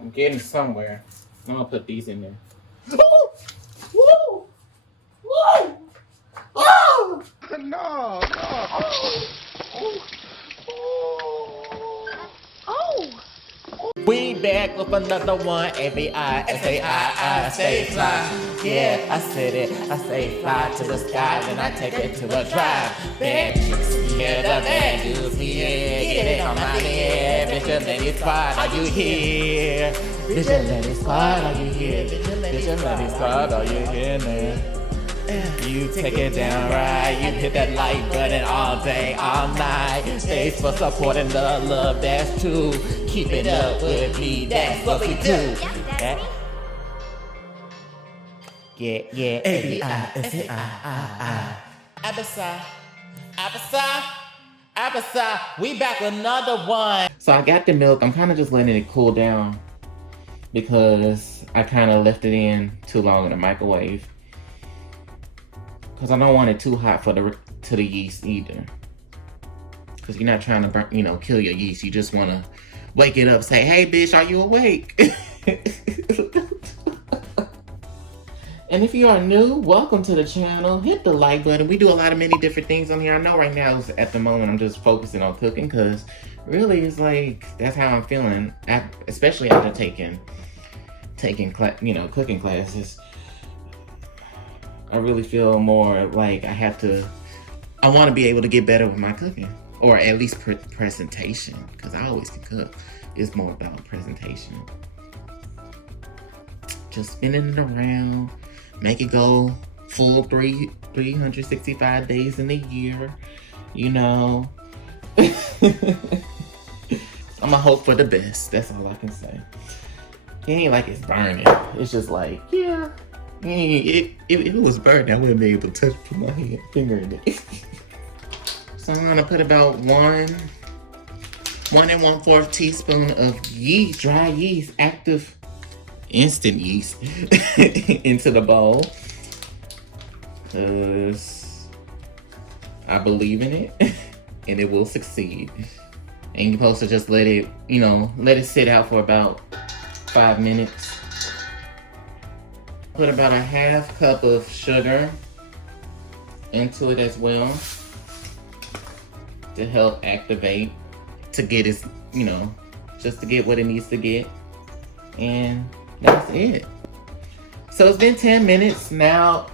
I'm getting somewhere. I'm gonna put these in there. Oh! Woo! Woo! Oh! No. We back with another one. Abisai, stay fly. Yeah, I said it. I say fly to the sky, then I take it to a drive. Bad chicks, yeah, the bad dudes, yeah. Get it on my head. Vigilante squad, are you here? Vigilante squad, are you here? Vigilante squad, are you here now? You take it down right, you hit that like button all day, all night. Thanks for supporting the love, that's true. Keep it up with me, that's what we do. Yeah, A-B-I-S-A-I. Abisai, we back with another one. So I got the milk, I'm kind of just letting it cool down because I kind of left it in too long in the microwave. Because I don't want it too hot for the yeast either. Because you're not trying to burn, kill your yeast. You just want to wake it up, say, hey bitch, are you awake? And if you are new, welcome to the channel. Hit the like button. We do a lot of many different things on here. I know right now, at the moment, I'm just focusing on cooking because really it's like, that's how I'm feeling. Especially after taking cooking classes. I really feel more like I want to be able to get better with my cooking. Or at least presentation, because I always can cook. It's more about presentation. Just spinning it around, make it go full 365 days in a year, I'm gonna hope for the best, that's all I can say. It ain't like it's burning, it's just like, yeah. If it was burned, I wouldn't be able to put my finger in it. So I'm gonna put about 1 1/4 teaspoon of yeast, dry yeast, active instant yeast into the bowl. Cause I believe in it and it will succeed. And you're supposed to just let it sit out for about 5 minutes. Put about a 1/2 cup of sugar into it as well to help activate, to get it, just to get what it needs to get. And that's it. So it's been 10 minutes now.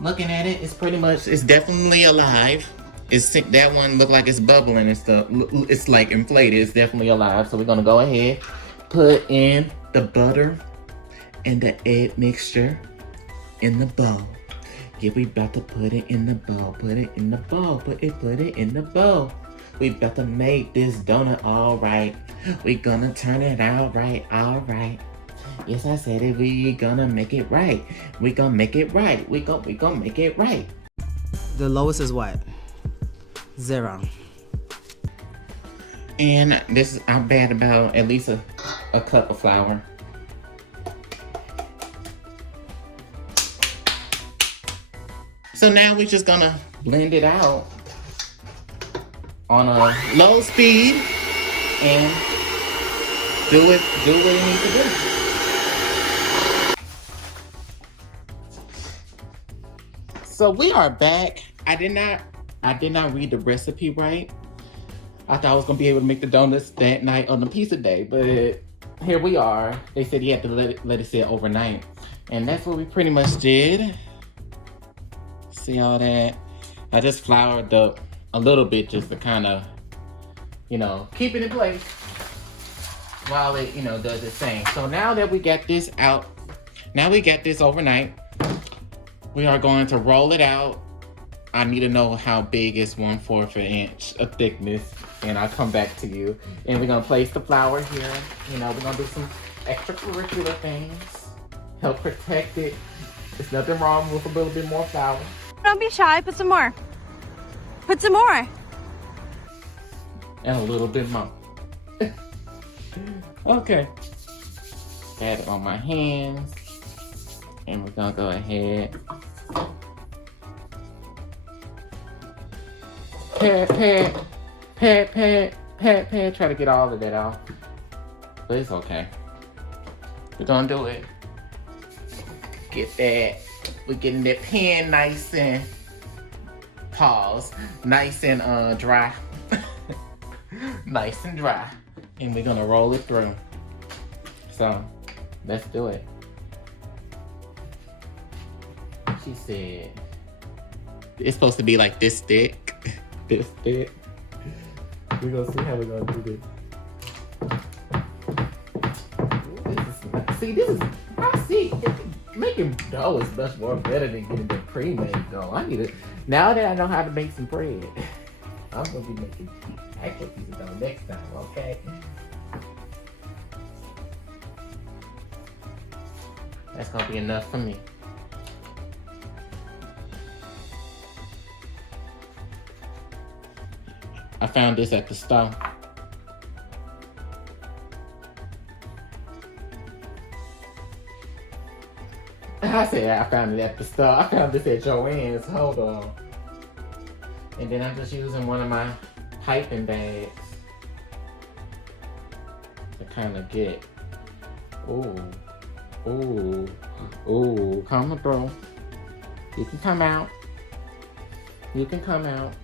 Looking at it, it's definitely alive. That one looked like it's bubbling and stuff. It's like inflated. It's definitely alive. So we're gonna go ahead, put in the butter and the egg mixture in the bowl. Yeah, we about to put it in the bowl. Put it in the bowl. Put it in the bowl. We about to make this donut all right. We gonna turn it out right, all right. Yes, I said it. We gonna make it right. We gonna make it right. We gonna make it right. The lowest is what? 0. And I'm bad about at least a cup of flour. So now we're just gonna blend it out on a low speed and do what it needs to do. So we are back. I did not read the recipe right. I thought I was gonna be able to make the donuts that night on the pizza day, but here we are. They said you had to let it sit overnight, and that's what we pretty much did. See all that? I just floured up a little bit just to kind of, keep it in place while it, does its thing. So now that we got this out, overnight, we are going to roll it out. I need to know how big is 1/4 inch of thickness, and I'll come back to you. And we're gonna place the flour here. We're gonna do some extracurricular things, help protect it. There's nothing wrong with a little bit more flour. Don't be shy, put some more. Put some more. And a little bit more. Okay. Got it on my hands. And we're gonna go ahead. Pat. Try to get all of that off. But it's okay. We're gonna do it. Get that. We're getting that pan nice and nice and dry. Nice and dry. And we're gonna roll it through. So let's do it. She said it's supposed to be like this thick. This thick. We're gonna see how we're gonna do this. Making dough is much more better than getting the pre-made dough. I need it. Now that I know how to make some bread, I'm gonna be making actual pieces of dough next time, okay? That's gonna be enough for me. I found this at the store. I said I found it at the store. I found this at Joann's. Hold on. And then I'm just using one of my piping bags to kind of get. Ooh, come through. You can come out. You can come out.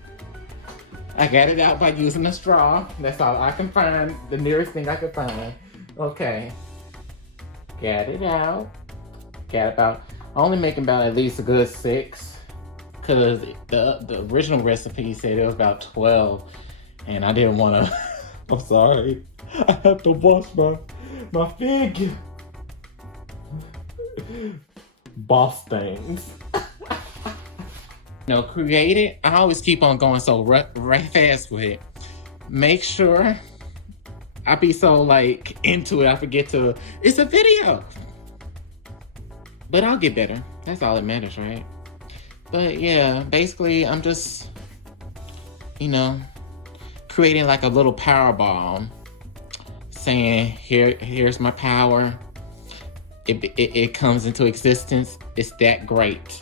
I got it out by using a straw. That's all I can find. The nearest thing I could find. Okay. Got it out. Got about, I only making about at least a good 6. Cause the original recipe said it was about 12. And I didn't want to, I'm sorry. I have to wash my fig. Boss things. No, create it. I always keep on going so right fast with it. Make sure I be so like into it, I forget to, it's a video. But I'll get better. That's all that matters, right? But yeah, basically I'm just, creating like a little power ball saying, here's my power. It comes into existence. It's that great.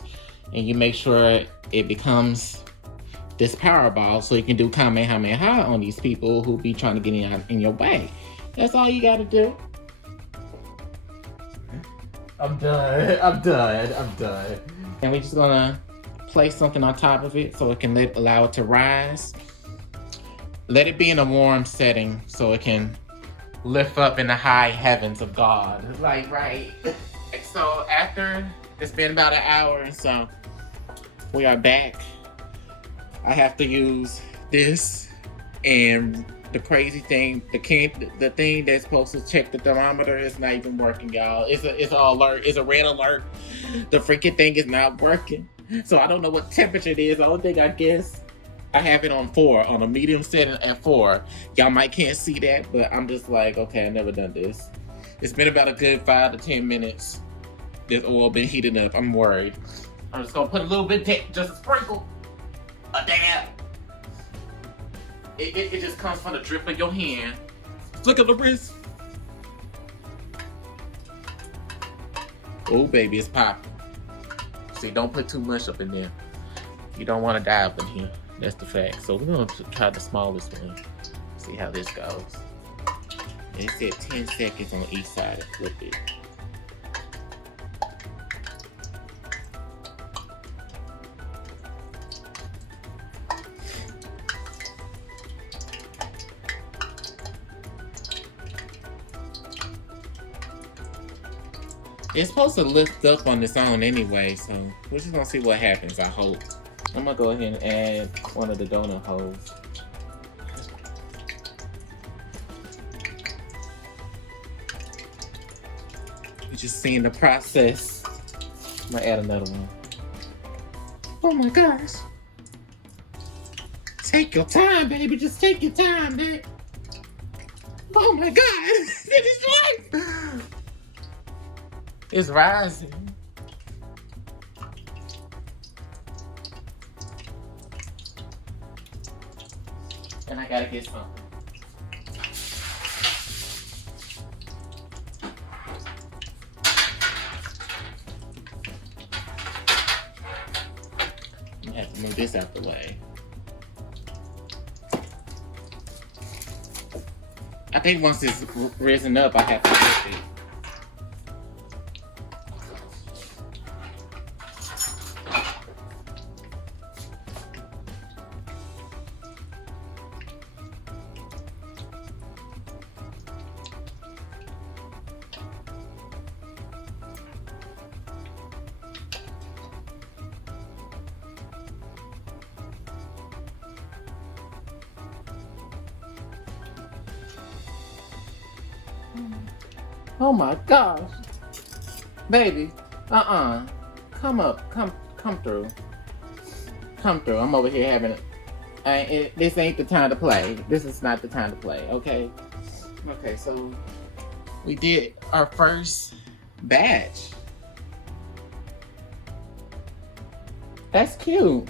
And you make sure it becomes this power ball so you can do Kamehameha on these people who be trying to get in your way. That's all you gotta do. I'm done. And we're just gonna place something on top of it so it can allow it to rise. Let it be in a warm setting so it can lift up in the high heavens of God. Like, right. So after it's been about an hour or so, we are back. I have to use this, and the crazy thing, the thing that's supposed to check the thermometer is not even working, y'all. It's an alert. It's a red alert. The freaking thing is not working. So I don't know what temperature it is. The only thing I guess I have it on 4, on a medium setting at 4. Y'all might can't see that, but I'm just like, okay, I've never done this. It's been about a good 5 to 10 minutes. This oil been heating up. I'm worried. I'm just gonna put a little bit, just a sprinkle of that. It just comes from the drip of your hand. Look at the wrist. Oh, baby, it's popping. See, don't put too much up in there. You don't want to die up in here. That's the fact. So we're going to try the smallest one. See how this goes. And it said 10 seconds on each side. Flip it. It's supposed to lift up on its own anyway, so we're just gonna see what happens, I hope. I'm gonna go ahead and add one of the donut holes. We're just seeing the process. I'm gonna add another one. Oh my gosh. Take your time, baby. Just take your time, man. Oh my God. It is life. It's rising. And I gotta get something. I have to move this out the way. I think once it's risen up, I have to lift it. Oh my gosh. Baby, come up, come through. Come through. I'm over here having this ain't the time to play. This is not the time to play, okay? Okay, so we did our first batch. That's cute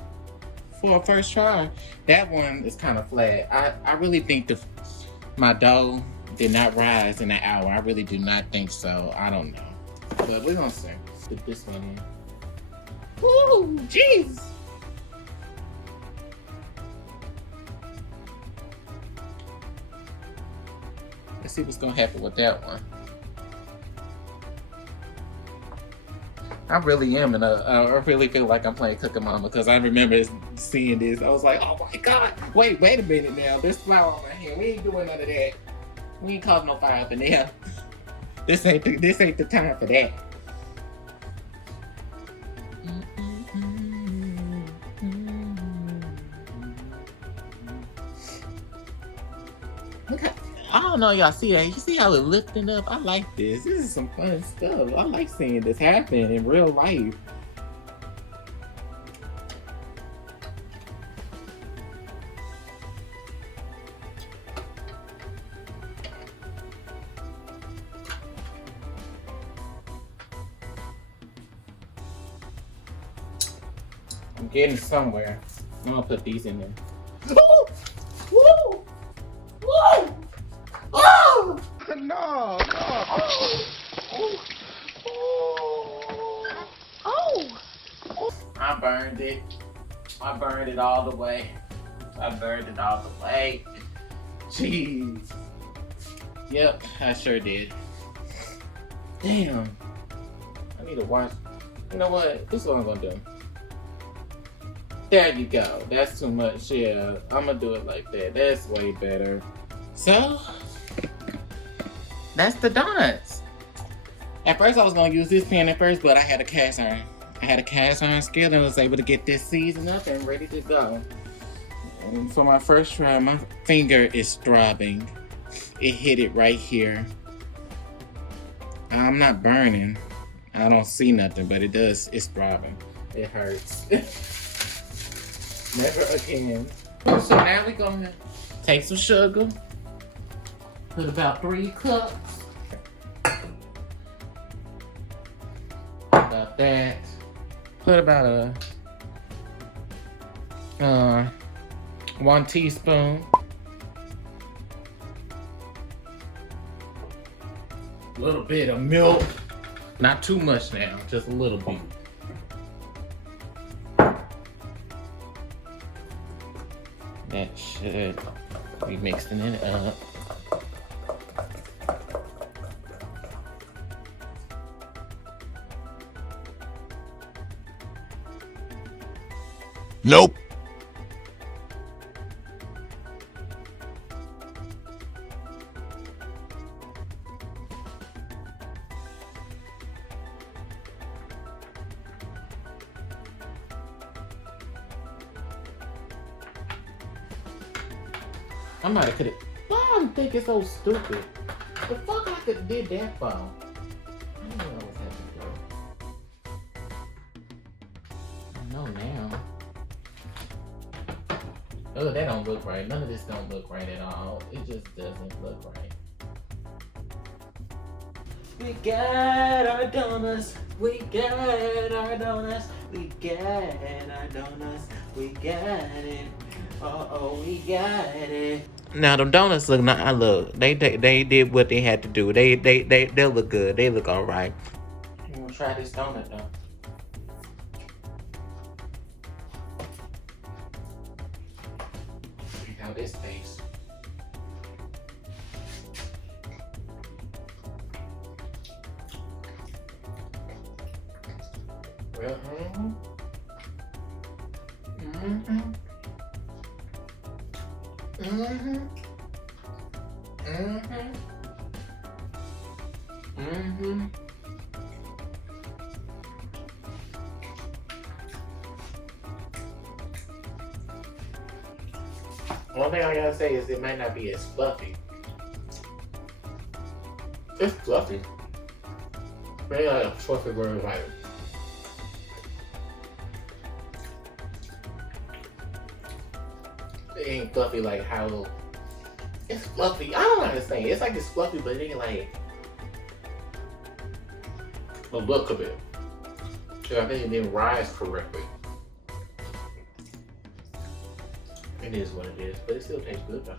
for a first try. That one is kind of flat. I really think my dough did not rise in an hour. I really do not think so. I don't know. But we're gonna see. Put this one in. Woo! Jeez! Let's see what's gonna happen with that one. I really am, and I really feel like I'm playing Cooking Mama because I remember seeing this. I was like, oh my god! Wait a minute now. There's flour on my hand. We ain't doing none of that. We ain't causing no fire up in there. This ain't the time for that. Look how, I don't know, y'all see that? You see how it lifting up? I like this. This is some fun stuff. I like seeing this happen in real life. I'm getting somewhere. I'm gonna put these in there. Woo! Woo! Woo! Oh! No. I burned it. I burned it all the way. Jeez. Yep, I sure did. Damn. I need to watch. You know what? This is what I'm gonna do. There you go. That's too much. Yeah, I'm gonna do it like that. That's way better. So, that's the donuts. At first I was gonna use this pan at first, but I had a cast iron. I had a cast iron skillet and was able to get this seasoned up and ready to go. And for my first try, my finger is throbbing. It hit it right here. I'm not burning. I don't see nothing, but it does. It's throbbing. It hurts. Never again. So now we're gonna take some sugar. Put about 3 cups. About that. Put about 1 teaspoon. A little bit of milk. Not too much now, just a little bit. That should be mixing it up. Nope. I might have could have. Why I'm thinking so stupid? The fuck I could did that for? I didn't know I was having to do. I know now. Oh, that don't look right. None of this don't look right at all. It just doesn't look right. We got our donuts. We got our donuts. We got our donuts. We got it. Oh, we got it. Now them donuts look not. Look, they did what they had to do. They look good. They look all right. I'm gonna try this donut though. See how this tastes. Well, One thing I gotta say is it might not be as fluffy. It's fluffy. Very like a fluffy word, like. It ain't fluffy like how. It's fluffy. I don't understand. It's like it's fluffy, but it ain't like the look of it. So I think it didn't rise correctly. It is what it is, but it still tastes good though.